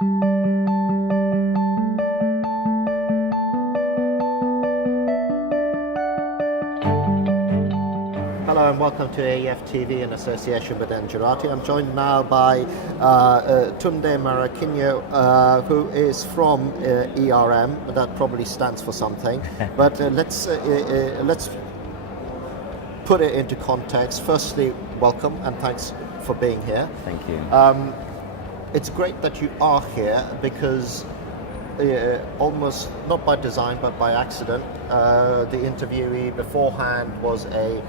Hello and welcome to AEF TV in association with Engerati. I'm joined now by Tunde Morakinyo, who is from ERM. That probably stands for something, but let's put it into context. Firstly, welcome and thanks for being here. Thank you. It's great that you are here because almost not by design but by accident, the interviewee beforehand was a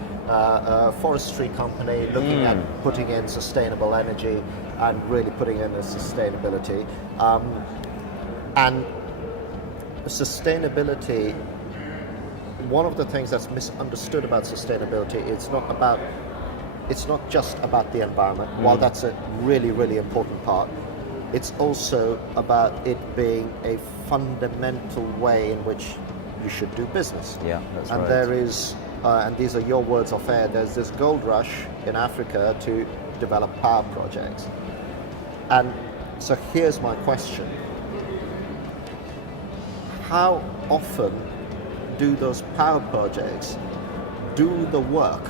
forestry company looking at putting in sustainable energy and really putting in a sustainability. And sustainability, one of the things that's misunderstood about sustainability, it's not just about the environment. While that's a really, really important part, it's also about it being a fundamental way in which you should do business. Yeah, that's and right. There is, and these are your words of air, there's this gold rush in Africa to develop power projects. And so here's my question. How often do those power projects do the work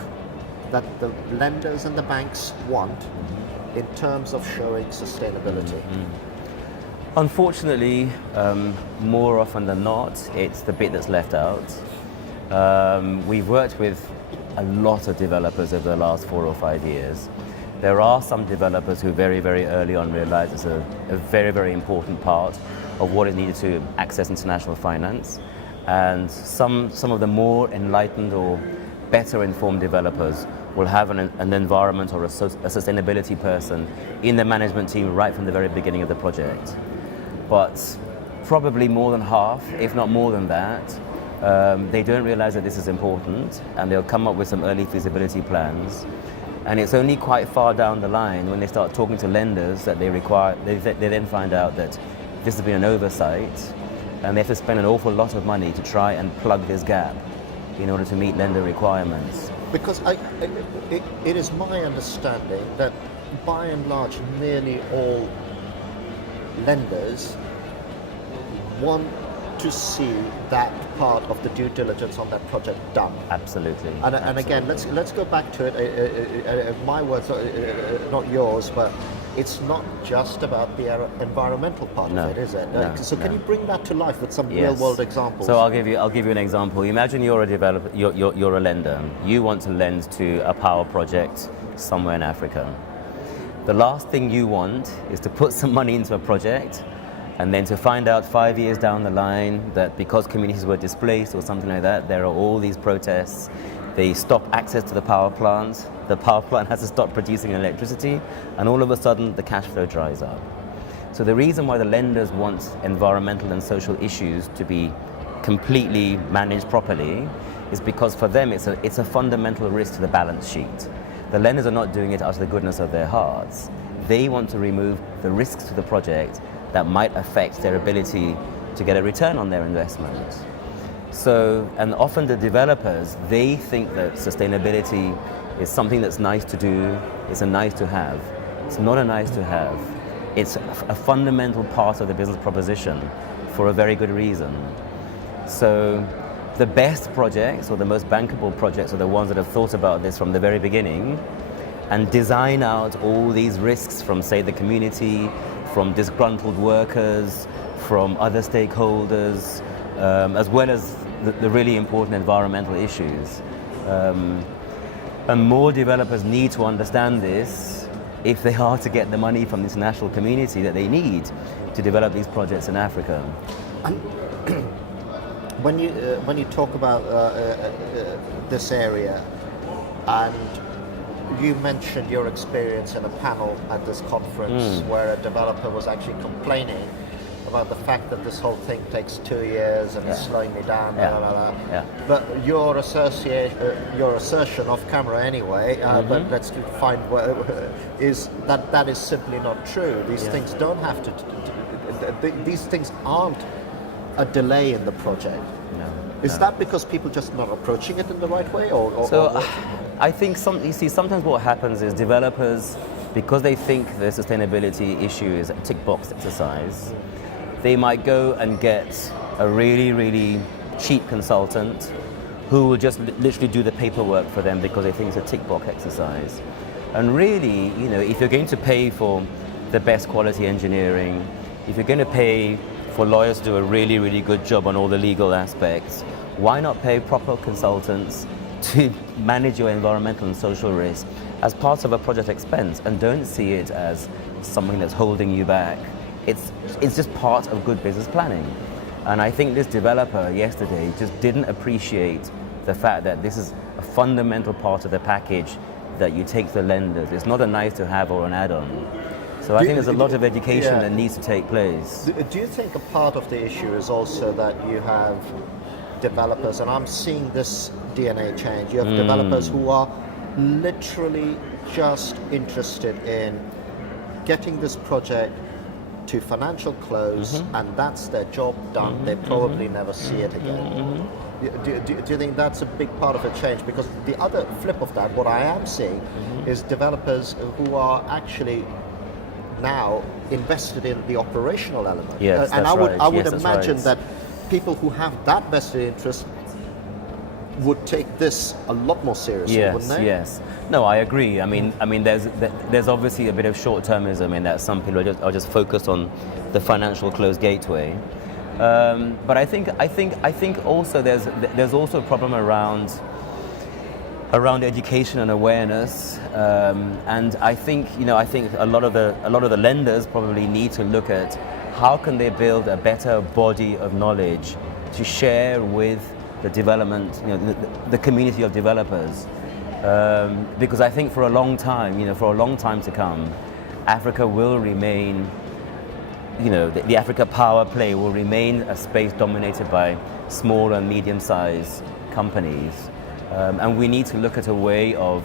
that the lenders and the banks want in terms of showing sustainability? Unfortunately, more often than not, it's the bit that's left out. We've worked with a lot of developers over the last 4 or 5 years. There are some developers who very, very early on realized it's a very, very important part of what is needed to access international finance. And some of the more enlightened or better informed developers will have an environment or a sustainability person in the management team right from the very beginning of the project. But probably more than half, if not more than that, they don't realize that this is important, and they'll come up with some early feasibility plans. And it's only quite far down the line when they start talking to lenders that they then find out that this has been an oversight, and they have to spend an awful lot of money to try and plug this gap in order to meet lender requirements. Because it is my understanding that by and large nearly all lenders want to see that part of the due diligence on that project done. Absolutely. And again, let's go back to it. My words, not yours, but it's not just about the environmental part of it, is it? So can you bring that to life with some real-world examples? So I'll give you an example. Imagine you're a developer, you're a lender. You want to lend to a power project somewhere in Africa. The last thing you want is to put some money into a project and then to find out 5 years down the line that because communities were displaced or something like that, there are all these protests. They stop access to the power plant has to stop producing electricity, and all of a sudden the cash flow dries up. So the reason why the lenders want environmental and social issues to be completely managed properly is because for them it's a fundamental risk to the balance sheet. The lenders are not doing it out of the goodness of their hearts. They want to remove the risks to the project that might affect their ability to get a return on their investment. So, and often the developers, they think that sustainability is something that's nice to do, it's a nice to have. It's not a nice to have. It's a fundamental part of the business proposition for a very good reason. So the best projects or the most bankable projects are the ones that have thought about this from the very beginning and design out all these risks from, say, the community, from disgruntled workers, from other stakeholders, as well as the really important environmental issues. And more developers need to understand this if they are to get the money from the international community that they need to develop these projects in Africa. When you talk about this area, and you mentioned your experience in a panel at this conference where a developer was actually complaining about the fact that this whole thing takes 2 years and it's slowing me down, But your assertion off camera anyway, but let's find where, is that is simply not true. These things don't have to, these things aren't a delay in the project. Is that because people just not approaching it in the right way, or so I think sometimes what happens is developers because they think the sustainability issue is a tick box exercise, they might go and get a really, really cheap consultant who will just literally do the paperwork for them because they think it's a tick box exercise. And really, if you're going to pay for the best quality engineering, if you're going to pay for lawyers to do a really, really good job on all the legal aspects, why not pay proper consultants to manage your environmental and social risk as part of a project expense, and don't see it as something that's holding you back. It's just part of good business planning. And I think this developer yesterday just didn't appreciate the fact that this is a fundamental part of the package that you take to the lenders. It's not a nice to have or an add-on. So I think there's a lot of education that needs to take place. Do you think a part of the issue is also that you have developers, and I'm seeing this DNA change, you have developers who are literally just interested in getting this project to financial close, and that's their job done. They probably never see it again. Do you think that's a big part of a change? Because the other flip of that, what I am seeing, is developers who are actually now invested in the operational element. Yes, and that's I would right. imagine that people who have that vested interest would take this a lot more seriously, wouldn't they? Yes. No, I agree. I mean, there's obviously a bit of short-termism in that some people are just focused on the financial close gateway. But I think also there's also a problem around education and awareness, and I think a lot of the lenders probably need to look at how can they build a better body of knowledge to share with the development, the community of developers, because I think for a long time to come, Africa will remain, the Africa power play will remain a space dominated by small and medium-sized companies. And we need to look at a way of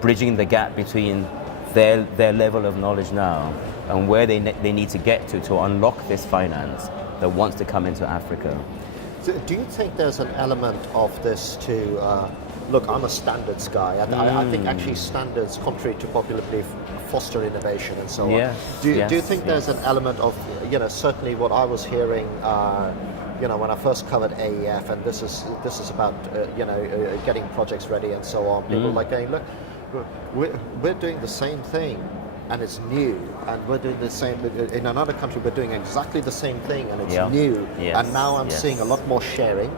bridging the gap between their level of knowledge now and where they need to get to unlock this finance that wants to come into Africa. Do you think there's an element of this to, look, I'm a standards guy, and I think actually standards, contrary to popular belief, foster innovation and so on. Do you think there's an element of, certainly what I was hearing, when I first covered AEF, and this is about, getting projects ready and so on, people like going, look, we're doing the same thing, and it's new, and we're doing the same in another country. We're doing exactly the same thing, and it's new. And now I'm seeing a lot more sharing.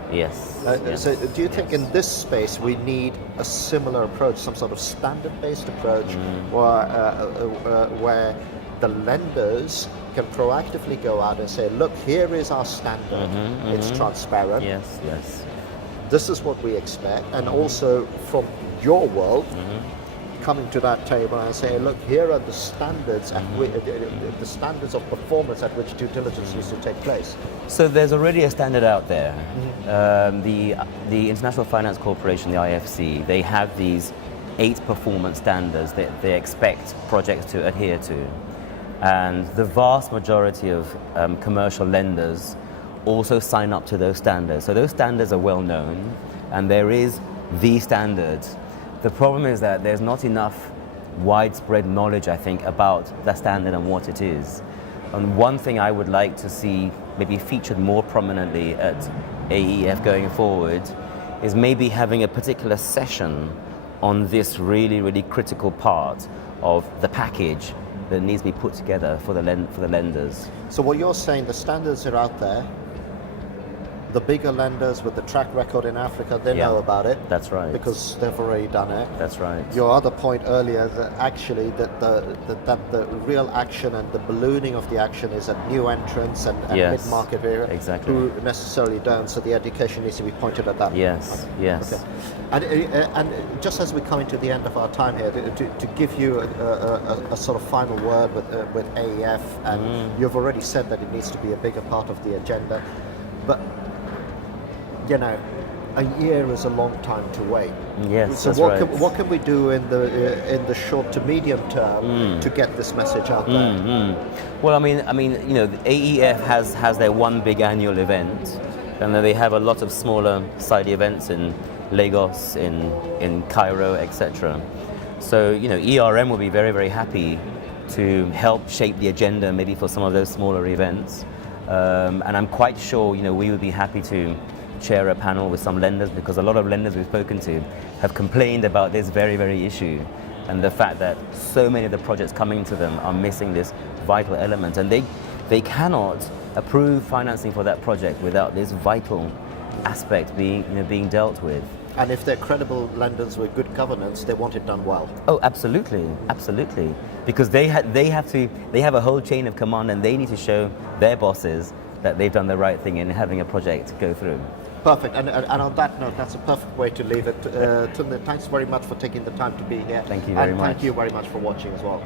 So, do you think in this space we need a similar approach, some sort of standard-based approach, where the lenders can proactively go out and say, look, here is our standard. It's transparent. This is what we expect, and also from your world. Coming to that table and say, look, here are the standards the standards of performance at which due diligence needs to take place. So there's already a standard out there. The International Finance Corporation, the IFC, they have these 8 performance standards that they expect projects to adhere to. And the vast majority of commercial lenders also sign up to those standards. So those standards are well known, and there is the standard. The problem is that there's not enough widespread knowledge, I think, about the standard and what it is. And one thing I would like to see maybe featured more prominently at AEF going forward is maybe having a particular session on this really, really critical part of the package that needs to be put together for the lenders. So what you're saying, the standards are out there. The bigger lenders with the track record in Africa, they know about it. That's right. Because they've already done it. That's right. Your other point earlier, that actually that the real action and the ballooning of the action is at new entrants and mid-market area who necessarily don't. So the education needs to be pointed at that. Yes. And just as we come into the end of our time here, to give you a sort of final word with AEF, and you've already said that it needs to be a bigger part of the agenda, but a year is a long time to wait. So what can we do in the short to medium term to get this message out there? Well, I mean, the AEF has their one big annual event, and then they have a lot of smaller side events in Lagos, in Cairo, etc. So, ERM will be very, very happy to help shape the agenda maybe for some of those smaller events. And I'm quite sure, we would be happy to chair a panel with some lenders, because a lot of lenders we've spoken to have complained about this very, very issue, and the fact that so many of the projects coming to them are missing this vital element, and they cannot approve financing for that project without this vital aspect being dealt with. And if they're credible lenders with good governance, they want it done well. Oh, absolutely, absolutely. Because they have a whole chain of command, and they need to show their bosses that they've done the right thing in having a project go through. Perfect. And on that note, that's a perfect way to leave it. Tunde, thanks very much for taking the time to be here. Thank you very much. Thank you very much for watching as well.